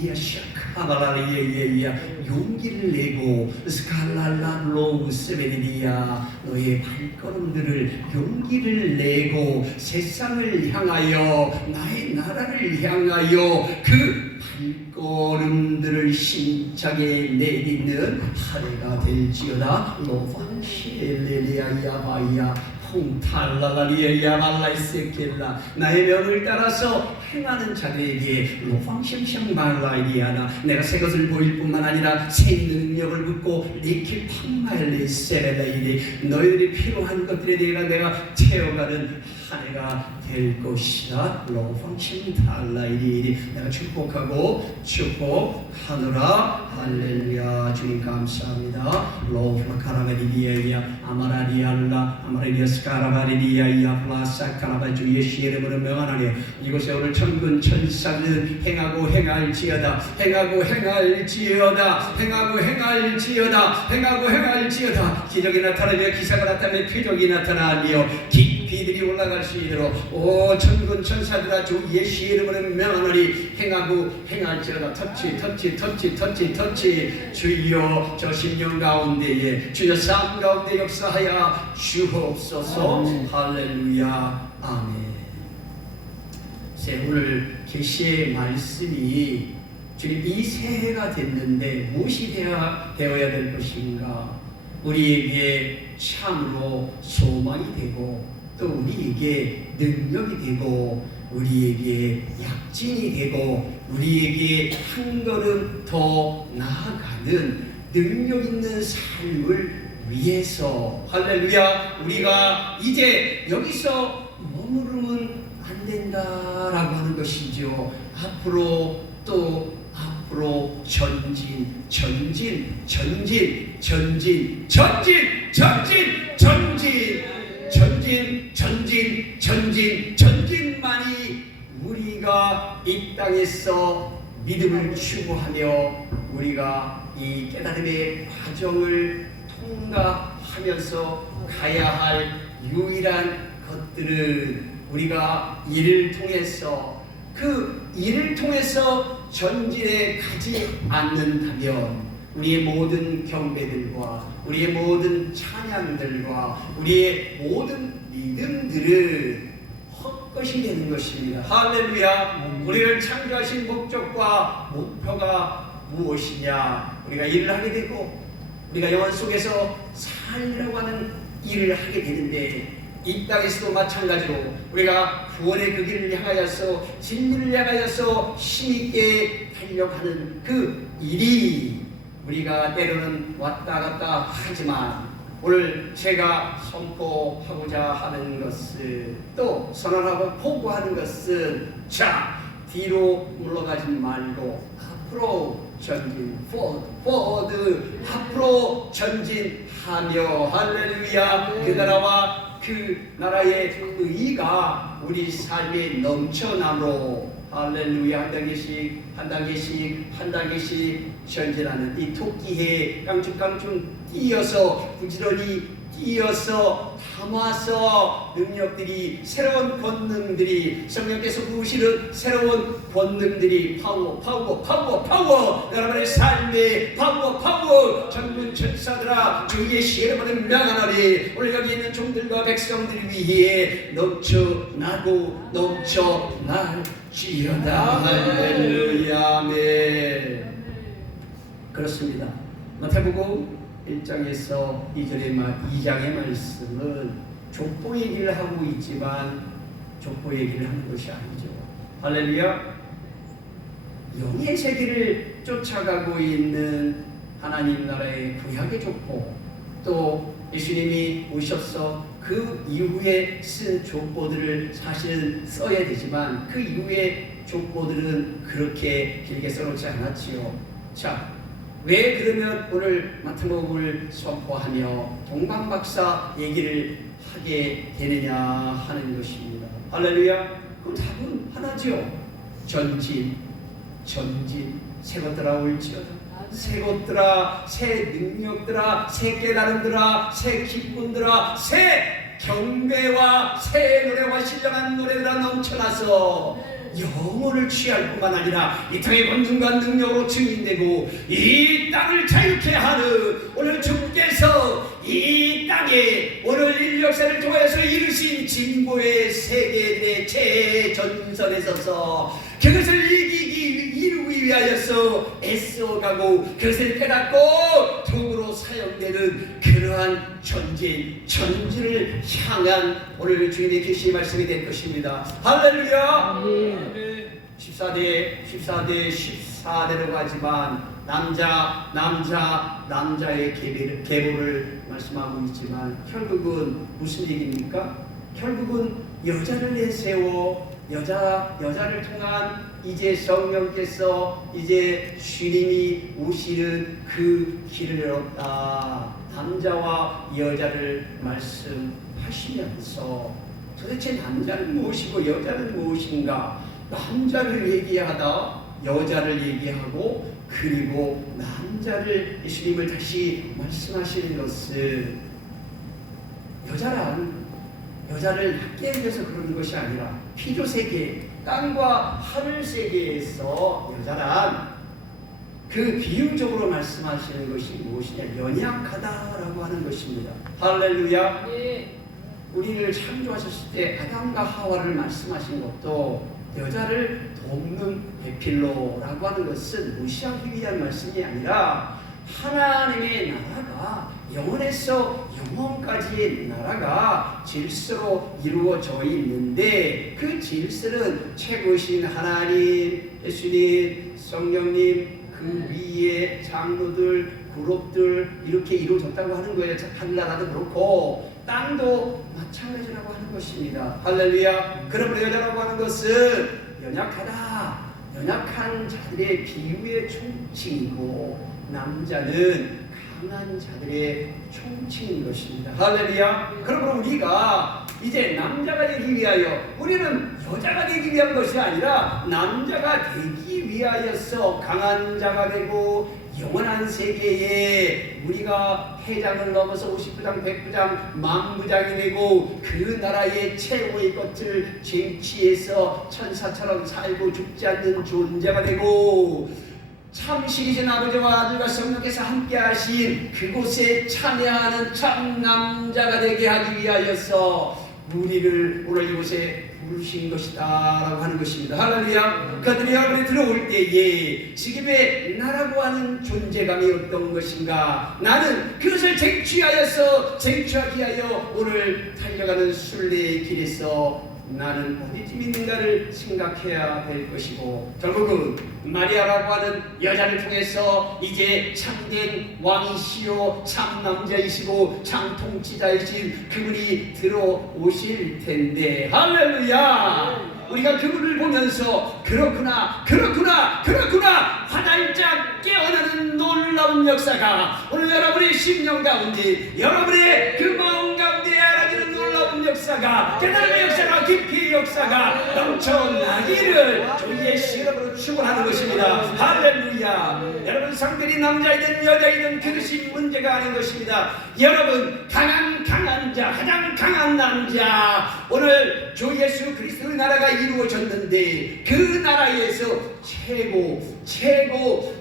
이리야 샤카바라리에야 용기를 내고 스칼랄라로 스베리리아 너의 발걸음들을 용기를 내고 세상을 향하여 나의 나라를 향하여 그 발걸음들을 힘차게 내딛는 한 해가 될지어다. 로방시엘레리아야바이야 콩탈라라리에야 말라이세켈라 나의 명을 따라서 행하는 자들에게 로방심심말라이리아나 내가 새 것을 보일 뿐만 아니라 새 능력을 붓고 리키 팡마엘리 세레라이리 너희들이 필요한 것들에 대해 내가 채워가는 한 해가 될 것이다. 로방심탈라이리 내가 축복하고 축복하노라. 할렐루야. 주님 감사합니다. 로프라카라바리리아야 아마라리알라 아마리리아 스카라바리리아야 플라사카라바 주 예수의 이름으로 명하노니 이곳에 오늘 천군 천사는 행하고 행할지어다 행하고 행할지어다 행하고 행할지어다 행하고 행할지어다. 기적이 나타나며 기사가 나타나며 표적이 나타나며 깊이들이 올라갈 수 있도록 오 천군 천사들아 주 예수의 이름으로 명하노니 행하고 행할지어다. 터치 주여 저 심령 가운데에 주여 삶 가운데 역사하여 주옵소서. 할렐루야. 아멘. 오늘 계시의 말씀이 주님 이 새해가 됐는데 무엇이 되어야 될 것인가. 우리에게 참으로 소망이 되고 또 우리에게 능력이 되고 우리에게 약진이 되고 우리에게 한 걸음 더 나아가는 능력 있는 삶을 위해서 할렐루야 우리가 이제 여기서 머무르면 안 된다라고 하는 것이죠. 앞으로 또 앞으로 전진 전진만이 우리가 이 땅에서 믿음을 추구하며 우리가 이 깨달음의 과정을 통과하면서 가야 할 유일한 것들은 우리가 이를 통해서 그 일을 통해서 전진에 가지 않는다면 우리의 모든 경배들과 우리의 모든 찬양들과 우리의 모든 믿음들은 헛것이 되는 것입니다. 할렐루야. 우리를 창조하신 목적과 목표가 무엇이냐. 우리가 일을 하게 되고 우리가 영혼 속에서 살리라고 하는 일을 하게 되는데 이 땅에서도 마찬가지로 우리가 구원의 그 길을 향하여서 진리를 향하여서 힘있게 달려가는 그 일이 우리가 때로는 왔다 갔다 하지만 오늘 제가 선포하고자 하는 것은 또 선언하고 포고하는 것은 자 뒤로 물러가지 말고 앞으로 전진 포워드 앞으로 전진하며 할렐루야. 그 나라와 그 나라의 의가 우리 삶에 넘쳐나므로 할렐루야. 한 단계씩 전진하는 이 토끼에 깡충깡충 뛰어서 부지런히 뛰어서 담아서 능력들이 새로운 권능들이 성령께서 부으시는 새로운 권능들이 파워 여러분의 삶의 파워 전군 천사들아 주의 시름을 명하노니 오늘 여기 있는 종들과 백성들을 위해 넘쳐나고 넘쳐날지어다. 할렐루야. 아멘. 그렇습니다. 마태복음 1장에서 2장의 말씀은 족보 얘기를 하고 있지만 족보 얘기를 하는 것이 아니죠. 할렐루야. 영의 세계를 쫓아가고 있는 하나님 나라의 구약의 족보 또 예수님이 오셔서 그 이후에 쓴 족보들을 사실은 써야 되지만 그 이후에 족보들은 그렇게 길게 써놓지 않았지요. 자, 왜 그러면 오늘 마태복음을 선포하며 동방박사 얘기를 하게 되느냐 하는 것입니다. 할렐루야. 그 답은 하나죠. 전진 새 것들아 올지어다. 새 것들아 새 능력들아 새 깨달음들아 새 기쁨들아 새 경배와 새 노래와 신령한 노래들아 넘쳐나서 영혼을 취할 뿐만 아니라 이 땅의 권능과 능력으로 증인되고 이 땅을 자유케 하는 오늘 주께서 이 땅에 오늘 인류 역사를 통해서 이루신 진보의 세계의 최전선에 서서 그것을 이루기 위하여서 애써가고 그것을 깨닫고 도구로 사용되는 그러한 전진을 향한 오늘 주님의 계시의 말씀이 될 것입니다. 할렐루야. 14대라고 하지만 남자의 계보를 말씀하고 있지만 결국은 무슨 얘기입니까? 결국은 여자를 내세워 여자를 통한 이제 성령께서 이제 주님이 오시는 그 길을 열었다. 남자와 여자를 말씀하시면서 도대체 남자는 무엇이고 여자는 무엇인가? 남자를 얘기하다 여자를 얘기하고 그리고 남자를 예수님을 다시 말씀하시는 것은 여자를 학계에서 그러는 것이 아니라 피조세계 땅과 하늘 세계에서 여자란 그 비유적으로 말씀하시는 것이 무엇이냐? 연약하다라고 하는 것입니다. 할렐루야. 우리를 창조하셨을 때 아담과 하와를 말씀하신 것도 여자를 돕는 에필로라고 하는 것은 무시하기 위한 말씀이 아니라 하나님의 나라가 영원에서 영원까지의 나라가 질서로 이루어져 있는데 그 질서는 최고신 하나님, 예수님, 성령님 그 위에 장로들, 그룹들 이렇게 이루어졌다고 하는 거예요. 하늘나라도 그렇고 땅도 마찬가지라고 하는 것입니다. 할렐루야. 그러므로 여자라고 하는 것은 연약한 자들의 비유의 총칭이고 남자는 강한 자들의 총칭인 것입니다. 할렐루야. 그러므로 우리가 이제 남자가 되기 위하여 우리는 여자가 되기 위한 것이 아니라 남자가 되기 위하여서 강한 자가 되고 영원한 세계에 우리가 해장을 넘어서 50부장, 100부장, 만부장이 되고 그 나라의 최고의 것을 쟁취해서 천사처럼 살고 죽지 않는 존재가 되고 참신이신 아버지와 아들과 성령께서 함께 하신 그곳에 참여하는 참남자가 되게 하기 위하여서 우리를 오늘 이곳에 부르신 것이다 라고 하는 것입니다. 할렐루야. 그들이 여러분이 들어올 때에 지금의 나라고 하는 존재감이 어떤 것인가? 나는 그것을 쟁취하기 위하여 오늘 달려가는 순례의 길에서 나는 어디쯤 있는가를 생각해야 될 것이고 결국은 마리아라고 하는 여자를 통해서 이제 참된 왕이시요 참남자이시고 참통치자이신 그분이 들어오실 텐데 할렐루야. 우리가 그분을 보면서 그렇구나 화들짝 깨어나는 놀라운 역사가 오늘 여러분의 심령 가운데 여러분의 그 마음 가운데 알아지는 놀라운 역사가 깨달음의 역사가 깊이의 역사가 넘쳐나기를 주의 시름으로 축원하는 것입니다. 할렐루야. 여러분 성별이 남자이든 여자이든 그것이 문제가 아닌 것입니다. 여러분 강한 자 가장 강한 남자 오늘 주 예수 그리스도의 나라가 이루어졌는데 그 나라에서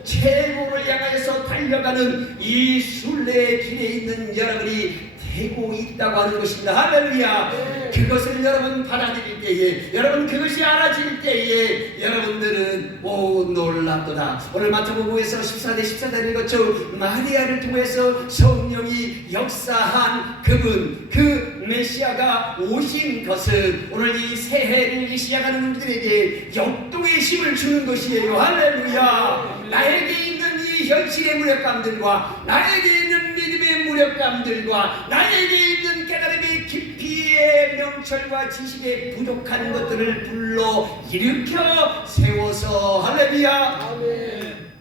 최고를 향하여서 달려가는 이 순례의 길에 있는 여러분이 되고 있다고 하는 것입니다. 할렐루야. 그것을 여러분 받아들일 때에 여러분 그것이 알아질 때에 여러분들은 놀랍도다. 오늘 마태복음에서 14대 것처럼 마리아를 통해서 성령이 역사한 그분 그 메시아가 오신 것은 오늘 이 새해를 시작하는 분들에게 역동의 힘을 주는 것이에요. 할렐루야. 나에게 있는 이 현실의 무력감들과 나에게 있는 믿음의 무력감들과 나에게 있는 깨달음의 깊이의 명철과 지식의 부족한 것들을 불러 일으켜 세워서 할렐루야.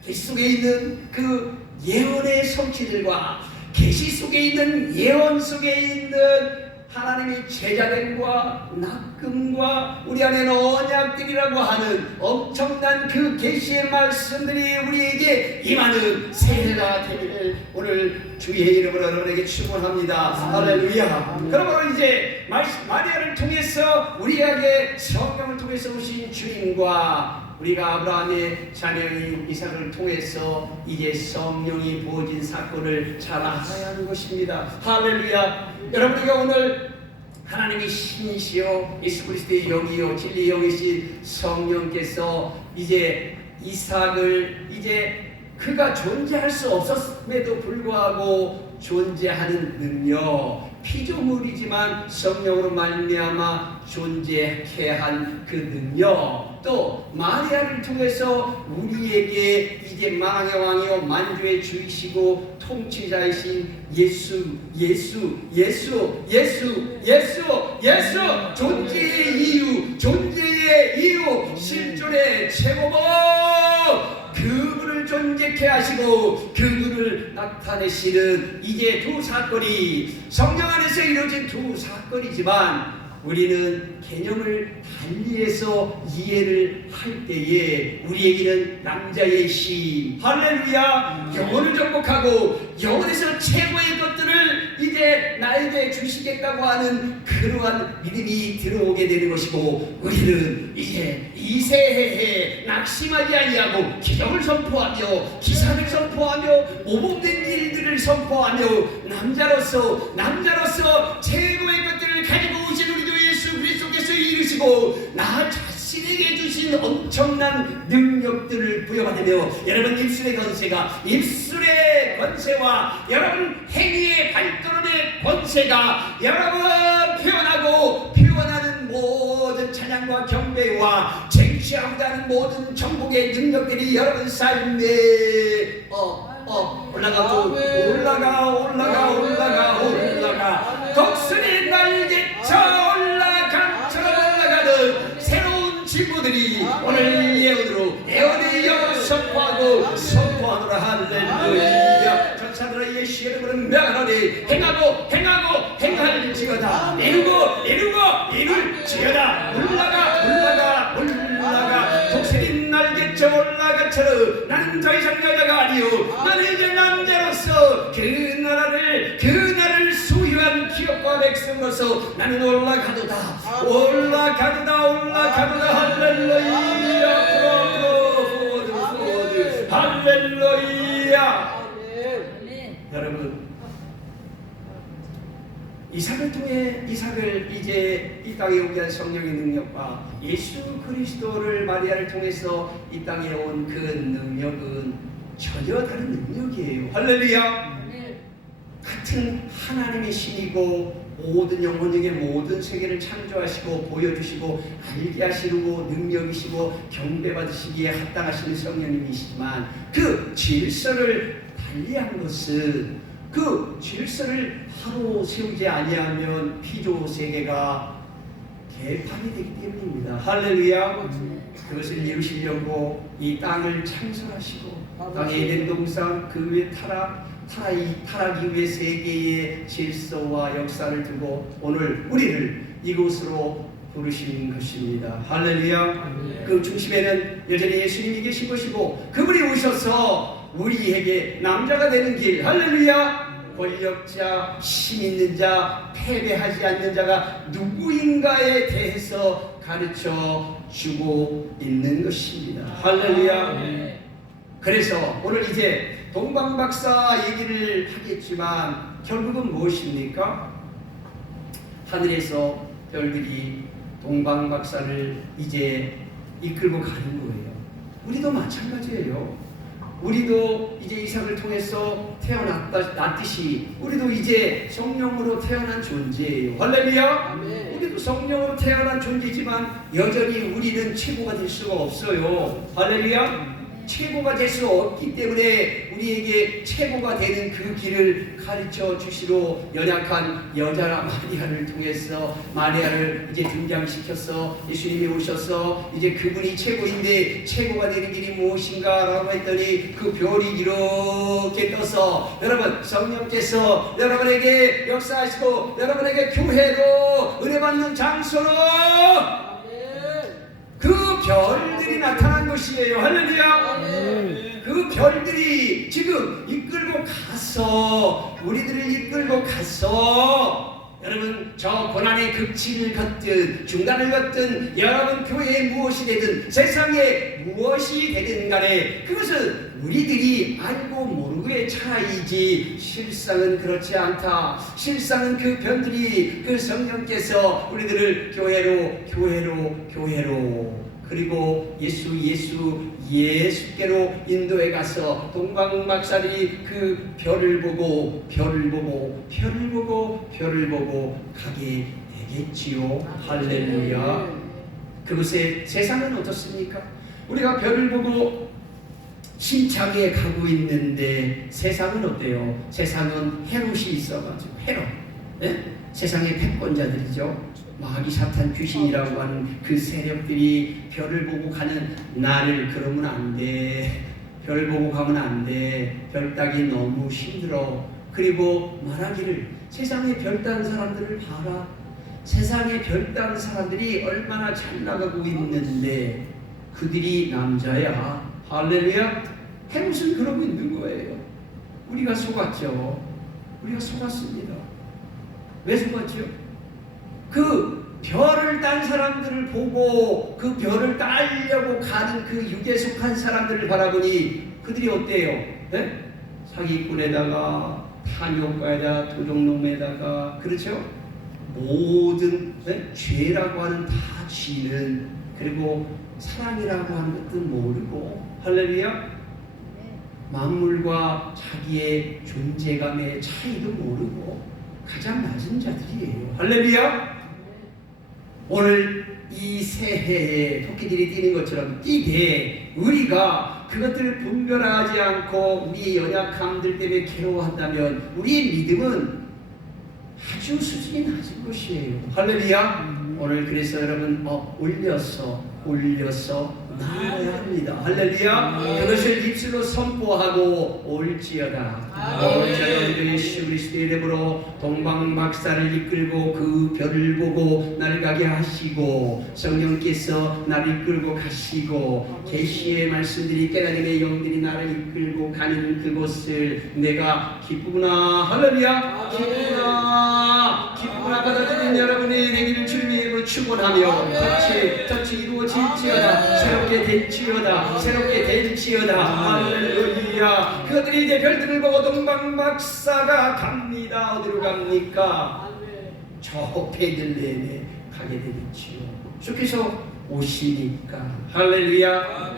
계시 속에 있는 그 예언의 성취들과 계시 속에 있는 예언 속에 있는 하나님의 제자됨과 납금과 우리 안에는 언약들이라고 하는 엄청난 그 계시의 말씀들이 우리에게 임하는 새해가 되기를 오늘 주의 이름으로 여러분에게 축원합니다. 할렐루야. 그러므로 이제 마리아를 통해서 우리에게 성령을 통해서 오신 주님과 우리가 아브라함의 자녀인 이삭을 통해서 이제 성령이 부어진 사건을 잘 알아야 하는 것입니다. 할렐루야. 여러분이가 오늘 하나님이 신이시여 예수 그리스도의 영이요 진리의 영이신 성령께서 이제 이삭을 이제 그가 존재할 수 없었음에도 불구하고 존재하는 능력, 피조물이지만 성령으로 말미암아 존재케 한 그 능력, 또 마리아를 통해서 우리에게 이제 만왕의 왕이요 만주의 주이시고 통치자이신 예수 존재의 이유 실존의 최고봉 그분을 존재케 하시고 그분을 나타내시는 이제 두 사건이 성령 안에서 이루어진 두 사건이지만 우리는 개념을 달리해서 이해를 할 때에 우리에게는 남자의 시 할렐루야 영혼을 정복하고 영혼에서 최고의 것들을 이제 나에게 주시겠다고 하는 그러한 믿음이 들어오게 되는 것이고 우리는 이제 이 새해에 낙심하지 아니하고 기적을 선포하며 기사를 선포하며 모범된 일들을 선포하며 남자로서 최고의 것들을 가지고 오신 우리 주 예수 그리스도께서 이루시고 나 자신에게 주신 엄청난 능력들을 부여받으며 여러분 입술의 권세와 여러분 행위의 발걸음의 권세가 여러분 표현하는 모든 찬양과 경배와 쟁취하고자 하는 모든 정복의 능력들이 여러분 삶에 올라가 독수리 날개쳐 올라가는 새로운 친구들이 오늘 예언의 영을 선포하노라 할렐루야. 전사들아 예수 이름으로 명하노니 행할지어다 이룰지어다 올라가 독수리 날개쳐 올라가처럼 나는 더 이상 여자가 아니요 나는 이제 남자로서 그 나라를 소유한 기업과 백성으로서 나는 올라가도다 할렐루야. 여러분 이삭을 이제 이 땅에 오게 한 성령의 능력과 예수 그리스도를 마리아를 통해서 이 땅에 온 그 능력은 전혀 다른 능력이에요. 할렐루야. 같은 하나님의 신이고 모든 영혼에게 모든 세계를 창조하시고 보여주시고 알게 하시고 능력이시고 경배받으시기에 합당하시는 성령님이시지만 그 질서를 달리한 것은 그 질서를 하루 세우지 아니하면 피조 세계가 개판이 되기 때문입니다. 할렐루야. 그것을 이루시려고 이 땅을 창설하시고 땅의 에덴 동산 그 위에 타락 이후의 세계의 질서와 역사를 두고 오늘 우리를 이곳으로 부르신 것입니다. 할렐루야. 그 중심에는 여전히 예수님이 계신 것이고 그분이 오셔서 우리에게 남자가 되는 길 할렐루야. 권력자, 힘 있는 자, 패배하지 않는 자가 누구인가에 대해서 가르쳐 주고 있는 것입니다. 할렐루야. 그래서 오늘 이제 동방박사 얘기를 하겠지만 결국은 무엇입니까? 하늘에서 별들이 동방박사를 이제 이끌고 가는 거예요. 우리도 마찬가지예요. 우리도 이제 이삭을 통해서 태어났듯이 우리도 이제 성령으로 태어난 존재예요. 할렐루야. 우리도 성령으로 태어난 존재지만 여전히 우리는 최고가 될 수가 없어요. 할렐루야. 최고가 될 수 없기 때문에 우리에게 최고가 되는 그 길을 가르쳐 주시러 연약한 여자 마리아를 통해서 마리아를 이제 등장시켜서 예수님이 오셔서 이제 그분이 최고인데 최고가 되는 길이 무엇인가 라고 했더니 그 별이 이렇게 떠서 여러분 성령께서 여러분에게 역사하시고 여러분에게 교회로 은혜 받는 장소로 그 별들이 나타난 것이에요. 할렐루야. 그 별들이 지금 이끌고 가서 우리들을 이끌고 가서 여러분 저 고난의 극치를 걷든 중간을 걷든 여러분 교회에 무엇이 되든 세상에 무엇이 되든 간에 그것은 우리들이 알고 모르고의 차이지 실상은 그렇지 않다. 실상은 그 별들이 그 성령께서 우리들을 교회로 그리고 예수께로 인도에 가서 동방박사들이 그 별을 보고 가게 되겠지요. 할렐루야. 그것의 세상은 어떻습니까? 우리가 별을 보고 힘차게 가고 있는데 세상은 어때요? 세상은 헤롯이 있어가지고 헤롯, 네? 세상의 패권자들이죠. 마귀 사탄 귀신이라고 하는 그 세력들이 별을 보고 가는 나를 그러면 안 돼. 별 보고 가면 안 돼. 별 따기 너무 힘들어. 그리고 말하기를 세상에 별 딴 사람들을 봐라. 세상에 별 딴 사람들이 얼마나 잘 나가고 있는데 그들이 남자야. 할렐루야. 헤롯은 그러고 있는 거예요. 우리가 속았죠. 우리가 속았습니다. 왜 속았죠? 그 별을 딴 사람들을 보고 그 별을 따려고 가는 그 육에 속한 사람들을 바라보니 그들이 어때요? 네? 사기꾼에다가 탐욕가에다가 도둑놈에다가 그렇죠? 모든 네? 죄라고 하는 다 지는 그리고 사랑이라고 하는 것도 모르고 할렐루야. 만물과 자기의 존재감의 차이도 모르고 가장 낮은 자들이에요. 할렐루야. 오늘 이 새해에 토끼들이 뛰는 것처럼 뛰되 우리가 그것들을 분별하지 않고 우리 연약함들 때문에 괴로워한다면 우리의 믿음은 아주 수준이 낮은 것이에요. 할렐루야. 오늘 그래서 여러분 올려서 나아야 합니다. 할렐루야. 그것을 입술로 선포하고 올지어다. 우리 예수 그리스도의 이름으로 동방박사를 이끌고 그 별을 보고 나를 가게 하시고 성령께서 나를 이끌고 가시고 계시의 말씀들이 깨달음의 영들이 나를 이끌고 가는 그곳을 내가 기쁘구나. 할렐루야. 기쁘구나 받아들인 여러분의 되기를 주님의 이름으로 축원하며 터치 이루어질지어다. 새롭게 될지어다. 할렐루야. 그들이 이제 별들을 보고 동방박사가 갑니다. 어디로 갑니까? 저 베들레헴에 가게 되겠지요. 주께서 오시니까. 할렐루야.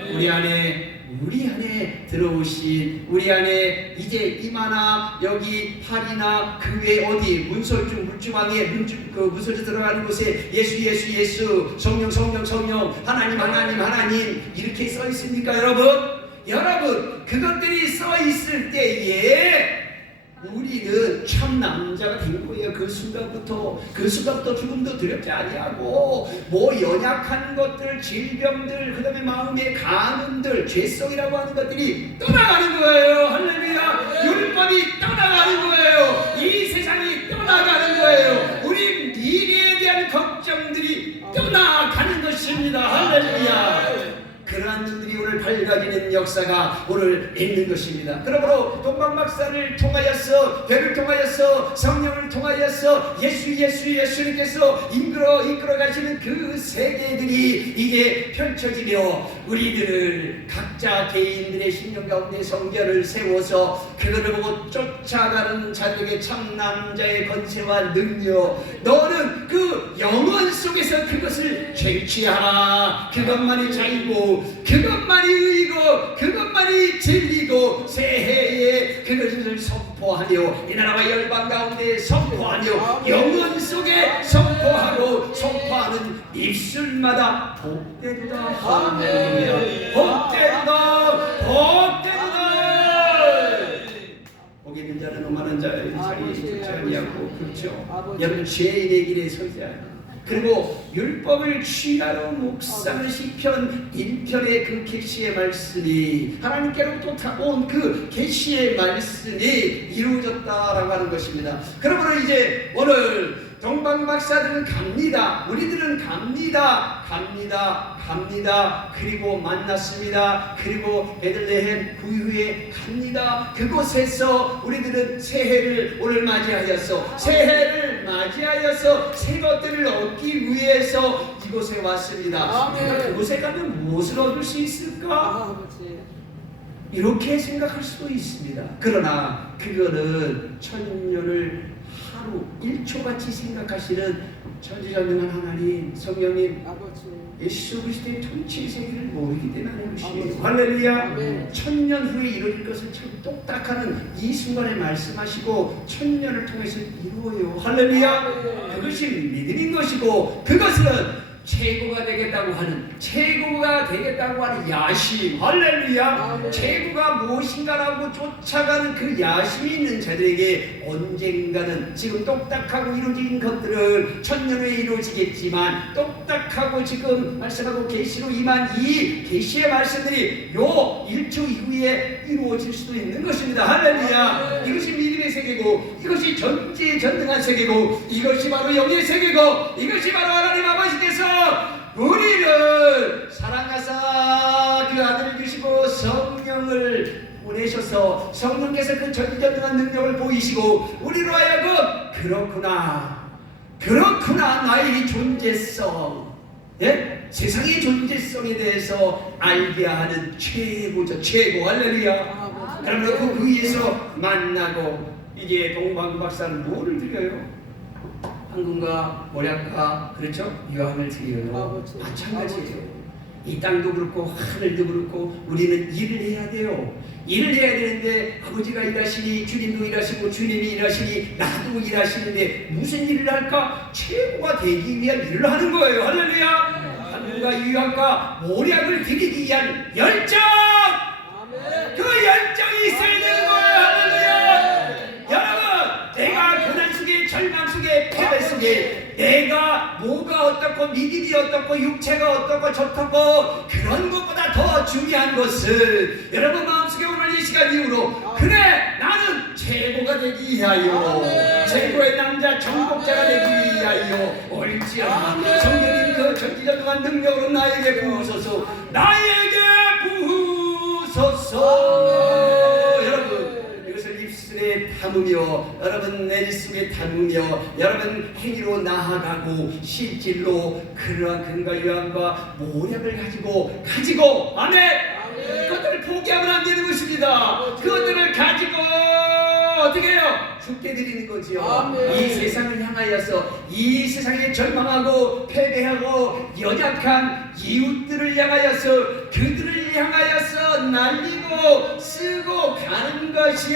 우리 안에 들어오신 우리 안에 이제 이마나 여기 팔이나 그 외 어디 문설주 물주망에 문설주 들어가는 곳에 예수 성령 하나님 이렇게 써 있습니까? 여러분 그것들이 써 있을 때에 우리는 참 남자가 된 거예요. 그 순간부터 죽음도 두렵지 아니하고 뭐 연약한 것들, 질병들, 그 다음에 마음의 가문들, 죄성이라고 하는 것들이 떠나가는 거예요. 할렐루야. 율법이 떠나가는 거예요. 이 세상이 떠나가는 거예요. 우리 미래에 대한 걱정들이 떠나가는 것입니다. 할렐루야. 그러한 눈들이 오늘 밝아지는 역사가 오늘 있는 것입니다. 그러므로 동방박사를 통하여서 별을 통하여서 성령을 통하여서 예수님께서 이끌어 가시는 그 세계들이 이제 펼쳐지며 우리들을 각자 개인들의 심령 가운데 성결을 세워서 그것을 보고 쫓아가는 자들에게 참남자의 권세와 능력, 너는 그 영혼 속에서 그것을 쟁취하라. 그것만이 자유고 그것만이 의고 그것만이 진리고 새해에 그것을 선포하며 이 나라와 열방 가운데 선포하며 영혼 속에 선포하는 입술마다 복되도다. 할렐루야. 복되도다. 그렇죠? 아버지. 여러분 죄인의 길에 서지 않아. 그리고 율법을 취하러 묵상을 시편 1편의 그 계시의 말씀이 하나님께로부터 온 그 계시의 말씀이 이루어졌다라고 하는 것입니다. 그러므로 이제 오늘 동방박사들은 갑니다. 우리들은 갑니다. 그리고 만났습니다. 그리고 베들레헴 그 후에 갑니다. 그곳에서 우리들은 새해를 오늘 맞이하여서 새해를 맞이하여서 새 것들을 얻기 위해서 이곳에 왔습니다. 내가 그곳에 가면 무엇을 얻을 수 있을까? 이렇게 생각할 수도 있습니다. 그러나 그거는 천년을 하루 1초같이 생각하시는 전지전능한 하나님 성령님 예수 그리스도의 통치 세계를 모르기 때문에 하는 것이에요. 할렐루야. 천년 후에 이루어질 것을 참 똑딱하는 이 순간에 말씀하시고 천년을 통해서 이루어요. 할렐루야. 그것이 믿음인 것이고 그것은 최고가 되겠다고 하는 야심. 할렐루야. 최고가 무엇인가라고 쫓아가는 그 야심이 있는 자들에게 언젠가는 지금 똑딱하고 이루어진 것들을 천년 후에 이루어지겠지만 똑딱하고 지금 말씀하고 계시로 임한 이 계시의 말씀들이 요 1초 이후에 이루어질 수도 있는 것입니다. 할렐루야. 이것이 믿음의 세계고 이것이 전지전능한 세계고 이것이 바로 영의 세계고 이것이 바로 하나님 아버지께서 우리를 사랑하사 그 아들을 주시고 성령을 보내셔서 성령께서 그 전지전능한 능력을 보이시고 우리로 하여금 그렇구나 나의 존재성, 세상의 존재성에 대해서 알게 하는 최고죠. 최고. 할렐루야. 그러면 그 위에서 만나고 이제 동방박사는 뭐를 드려요? 황금과 모략과 그렇죠? 유황을 드려요. 마찬가지예요. 이 땅도 그렇고 하늘도 그렇고 우리는 일을 해야 돼요. 일을 해야 되는데 아버지가 일하시니 주님도 일하시고 주님이 일하시니 나도 일하시는데 무슨 일을 할까? 최고가 되기 위한 일을 하는 거예요. 할렐루야. 황금과 유황과 모략을 드리기 위한 열정, 그 열정이 있어야 되는 거예요. 할렐루야. 여러분, 내가 고난 속에 절망 속에 패배 속에 내가 뭐가 어떻고 믿음이 어떻고 육체가 어떻고 저떻고 그런 것보다 더 중요한 것은 여러분 마음속에 오늘 이 시간 이후로 그래 나는 최고가 되기 위하여 최고의 남자 정복자가 되기 위하여 옳지않아 성령님 그 전지전능한 능력으로 나에게 부으소서 여러분 이것을 입술에 담으며 여러분 내리 속에 담으며 여러분 행위로 나아가고 실질로 그러한 근과 유황과 모략을 가지고 아멘. 그것들을 포기하면 안 되는 것입니다. 그것들을 가지고 어떻게 해요? 죽게 드리는 거지요. 이 세상을 향하여서 이 세상에 절망하고 패배하고 연약한 이웃들을 향하여서 그들을 향하여서 날리고 쓰고 가는 것이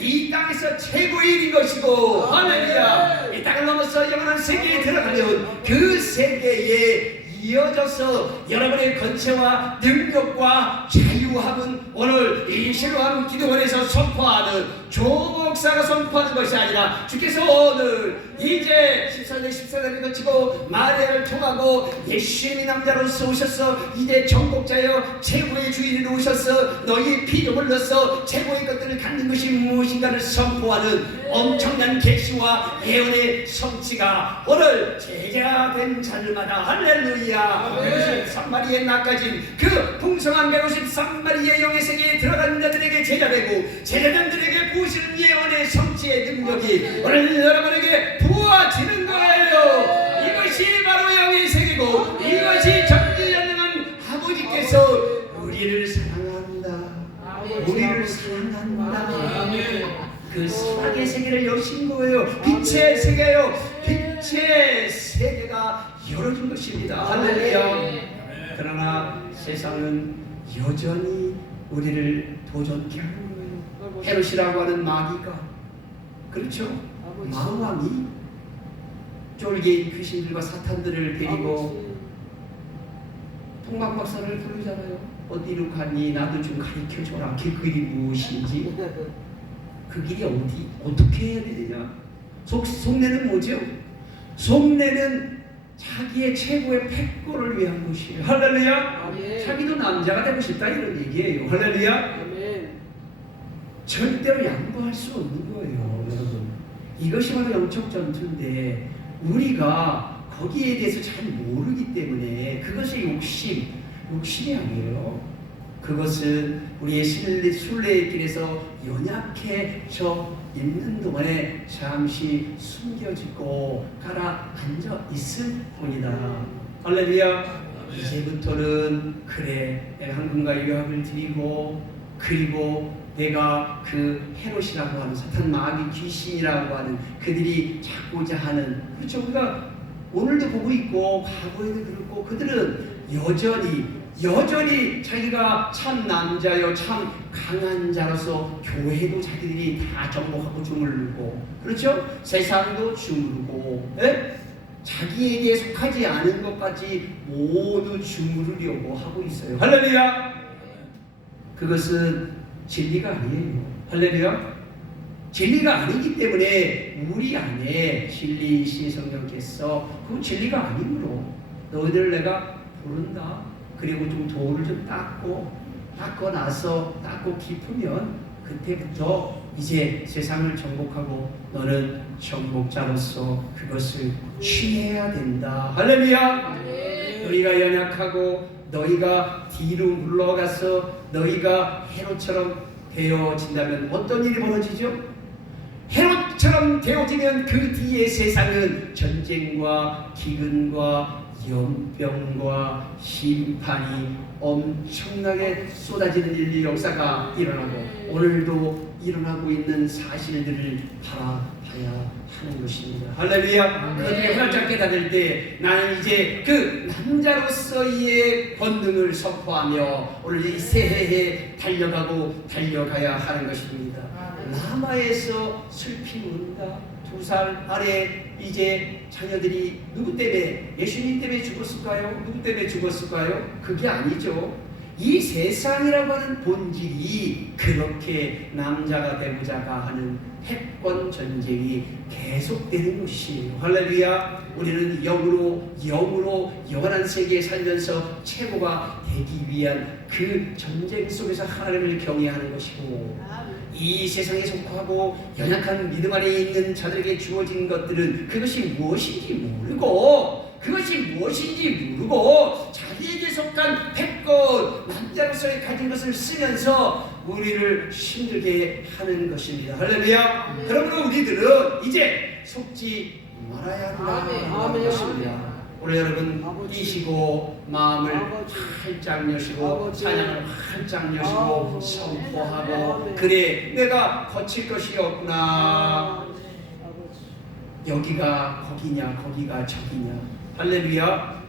이 땅에서 최고의 일인 것이고 할렐루야. 이 땅을 넘어서 영원한 세계에 들어가면 그 세계에 이어져서 여러분의 건체와 능력과 자유함은 오늘 이 실로암 기도원에서 선포하는 조 목사가 선포하는 것이 아니라 주께서 오늘 이제 14년을 거치고 마리아를 통하고 예수님이 남자로서 오셔서 이제 정복자여 최고의 주인으로 오셔서 너희 피를 흘러서 최고의 것들을 갖는 것이 무엇인가를 선포하는 엄청난 계시와 예언의 성취가 오늘 제자된 자들마다 할렐루야. 153마리에 낚아진 그 풍성한 153마리의 영의 세계에 들어가는 자들에게 제자되고 제자들에게 부으시는 예언의 성취의 능력이 오늘 여러분에게 부어지는 거예요. 이것이 바로 영의 세계고 이것이 전지전능한 아버지께서 우리를 사랑한다. 그 사랑의 세계를 여신 거예요. 빛의 세계요. 빛의 세계가 열어진 것입니다. 할렐루야. 그러나 세상은 여전히 우리를 도전케 하는 거예요. 헤롯이라고 하는 마귀가 그렇죠. 마왕이 쫄개인 귀신들과 사탄들을 데리고 동방박사를 부르잖아요. 어디로 가니 나도 좀 가르쳐줘라. 그 길이 무엇인지 그 길이 어떻게 해야 되느냐. 속내는 뭐죠? 속내는 자기의 최고의 패권을 위한 것이에요. 할렐루야. 아멘. 자기도 남자가 되고 싶다 이런 얘기예요. 할렐루야. 아멘. 절대로 양보할 수 없는 거예요, 여러분. 이것이 바로 영적 전투인데 우리가 거기에 대해서 잘 모르기 때문에 그것이 욕심이 아니에요. 그것은 우리의 순례의 길에서 연약해져 있는 동안에 잠시 숨겨지고 가라앉아 있을 뿐이다. 할렐루야. 이제부터는 그래, 내가 한국과 유학을 드리고 그리고 내가 그 헤롯이라고 하는 사탄 마귀 귀신이라고 하는 그들이 찾고자 하는, 그렇죠, 우리가 오늘도 보고 있고 과거에도 그렇고 그들은 여전히 자기가 참 남자요 참 강한 자로서 교회도 자기들이 다 정복하고 주무르고, 그렇죠? 세상도 주무르고, 예? 자기에게 속하지 않은 것까지 모두 주무르려고 하고 있어요. 할렐루야. 그것은 진리가 아니에요. 할렐루야. 진리가 아니기 때문에 우리 안에 진리이신 성령께서 그 진리가 아니므로 너희들 내가 부른다. 그리고 좀 돌을 좀 닦고 나서 닦고 깊으면 그때부터 이제 세상을 정복하고 너는 정복자로서 그것을 취해야 된다. 할렐루야. 너희가 연약하고 너희가 뒤로 물러가서 너희가 헤롯처럼 되어진다면 어떤 일이 벌어지죠? 헤롯처럼 되어지면 그 뒤에 세상은 전쟁과 기근과 연병과 심판이 엄청나게 쏟아지는 인류 역사가 일어나고 오늘도 일어나고 있는 사실들을 바라봐야 하는 것입니다. 할렐루야. 그들이 활짝 깨닫을 때 나는 이제 그 남자로서의 권능을 선포하며 오늘 이 새해에 달려가야 하는 것입니다. 라마에서 슬피 운다. 2살 아래 이제 자녀들이 누구 때문에, 예수님 때문에 죽었을까요? 누구 때문에 죽었을까요? 그게 아니죠. 이 세상이라고 하는 본질이 그렇게 남자가 되고자가 하는 패권 전쟁이 계속되는 것이에요. 할렐루야. 우리는 영으로 영원한 세계에 살면서 최고가 되기 위한 그 전쟁 속에서 하나님을 경외하는 것이고, 이 세상에 속하고 연약한 믿음 안에 있는 자들에게 주어진 것들은 그것이 무엇인지 모르고 자기에게 속한 패권, 남자로서의 가진 것을 쓰면서 우리를 힘들게 하는 것입니다. 할렐루야. 그러므로 우리들은 이제 속지 말아야 한다는 것입니다. 오늘 여러분 뛰시고 마음을 활짝 여시고 찬양을 활짝 여시고 선포하고, 그래 내가 거칠 것이 없구나. 여기가 거기냐 거기가 저기냐. 할렐루야.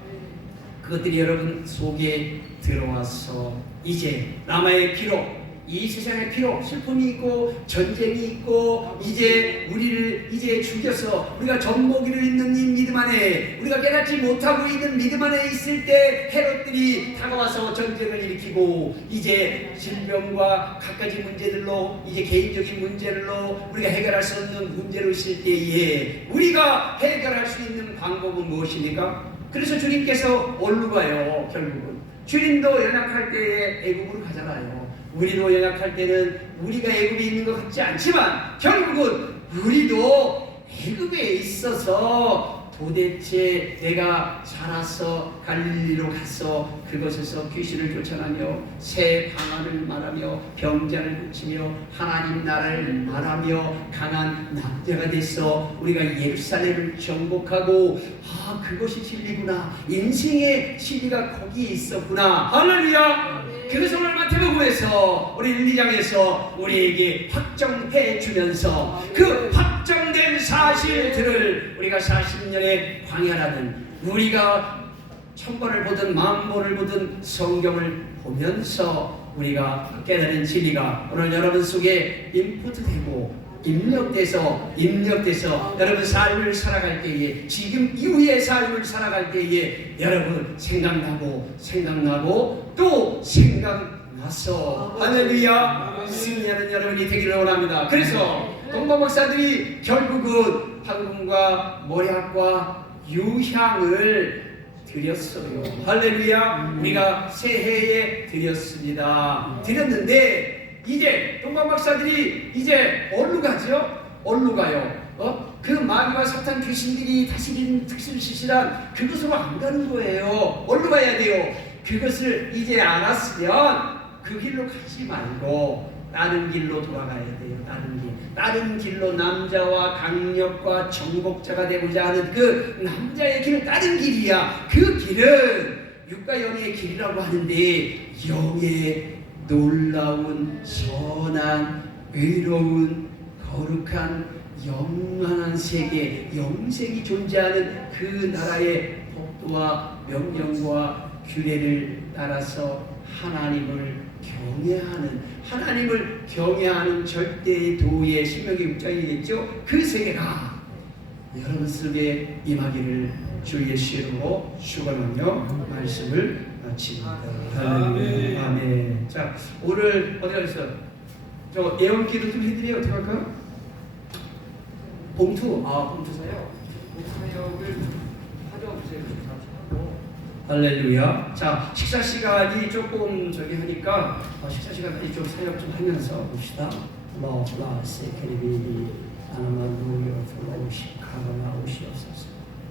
그것들이 여러분 속에 들어와서 이제 라마의 피로, 이 세상의 피로, 슬픔이 있고 전쟁이 있고 이제 우리를 이제 죽여서 우리가 젖먹이를 있는 이 믿음 안에, 우리가 깨닫지 못하고 있는 믿음 안에 있을 때 헤롯들이 다가와서 전쟁을 일으키고 이제 질병과 각가지 문제들로, 이제 개인적인 문제들로 우리가 해결할 수 없는 문제로 있을 때에 우리가 해결할 수 있는 방법은 무엇입니까? 그래서 주님께서 어디로 가요? 결국은 주님도 연약할 때에 애굽으로 가잖아요. 우리도 연약할 때는 우리가 애굽에 있는 것 같지 않지만 결국은 우리도 애굽에 있어서 도대체 내가 살아서 갈릴리로 가서 그곳에서 귀신을 쫓아내며 새 방언을 말하며 병자를 고치며 하나님 나라를 말하며 강한 남자가 돼서 우리가 예루살렘을 정복하고, 그것이 진리구나. 인생의 진리가 거기에 있었구나. 할렐루야. 그래서 오늘 마태복음에서 우리 1, 2장에서 우리에게 확정해 주면서 그 확정된 사실들을 우리가 40년의 광야라는, 우리가 1000번을 보든 10,000번을 보든 성경을 보면서 우리가 깨달은 진리가 오늘 여러분 속에 인풋되고 입력돼서 여러분 삶을 살아갈 때에, 지금 이후의 삶을 살아갈 때에 여러분 생각나고 또 생각나서 할렐루야 승리하는 여러분이 되기를 원합니다. 그래서 동방 목사들이 결국은 황금과 모략과 유향을 드렸어요. 할렐루야. 우리가 새해에 드렸습니다. 드렸는데 이제 동방 박사들이 이제 어디로 가죠? 어디로 가요? 그 마귀와 사탄 귀신들이 다스리는 특실시실한 그것으로 안 가는 거예요. 어디로 가야 돼요? 그것을 이제 알았으면 그 길로 가지 말고 다른 길로 돌아가야 돼요. 다른 길로 남자와 강력과 정복자가 되고자 하는 그 남자의 길은 다른 길이야. 그 길은 육과 영의 길이라고 하는데 영의 놀라운 선한 의로운 거룩한 영원한 세계 영생이 존재하는 그 나라의 법도와 명령과 규례를 따라서 하나님을 경외하는 절대의 도의 신명기 6장이겠죠. 그 세계가 여러분 속에 임하기를 주 예수로 축원하며 말씀을 마칩니다. 할렐루야. 아멘. 자, 오늘 어디 가셨어? 저 예언기도 좀 해드려요. 어떻게 할까요? 봉투 사요. 봉투 사역을 가져오세요. 할렐루야. 자, 식사 시간이 조금 하니까 식사 시간까지 좀 사역 좀 하면서 봅시다. 세케리비 아나마루요 플로우시카나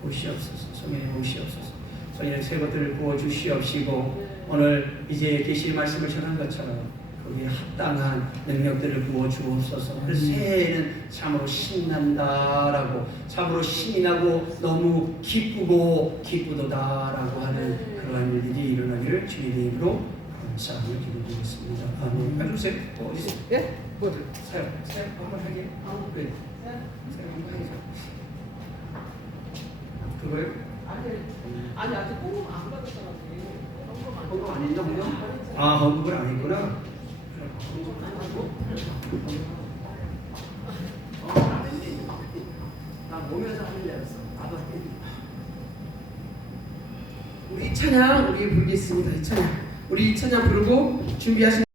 오시옵소서. 성령님 오시옵소서. 성령님 새 것들을 부어 주시옵시고 오늘 이제 계시 말씀을 전한 것처럼 거기에 합당한 능력들을 부어 주옵소서. 그래서 새해에는 참으로 신난다라고, 참으로 신이 나고 너무 기쁘도다라고 하는 그러한 일들이 일어나기를 주님의 이름으로 감사하며 기도드리겠습니다. 아멘. 가져오세요. 어디 있어요? 예? 뭐들? 사역 한번 하게. 그래. 사역 한번 하게. 그거요? 아니 아직 헌금 안 받았잖아. 헌금 안 했나 보요? 헌금을 안 했구나. 나 보면서 하는 줄 알았어. 나도 했니? 우리 찬양 우리 부르겠습니다. 이 찬양 우리 이 찬양 부르고 준비하신.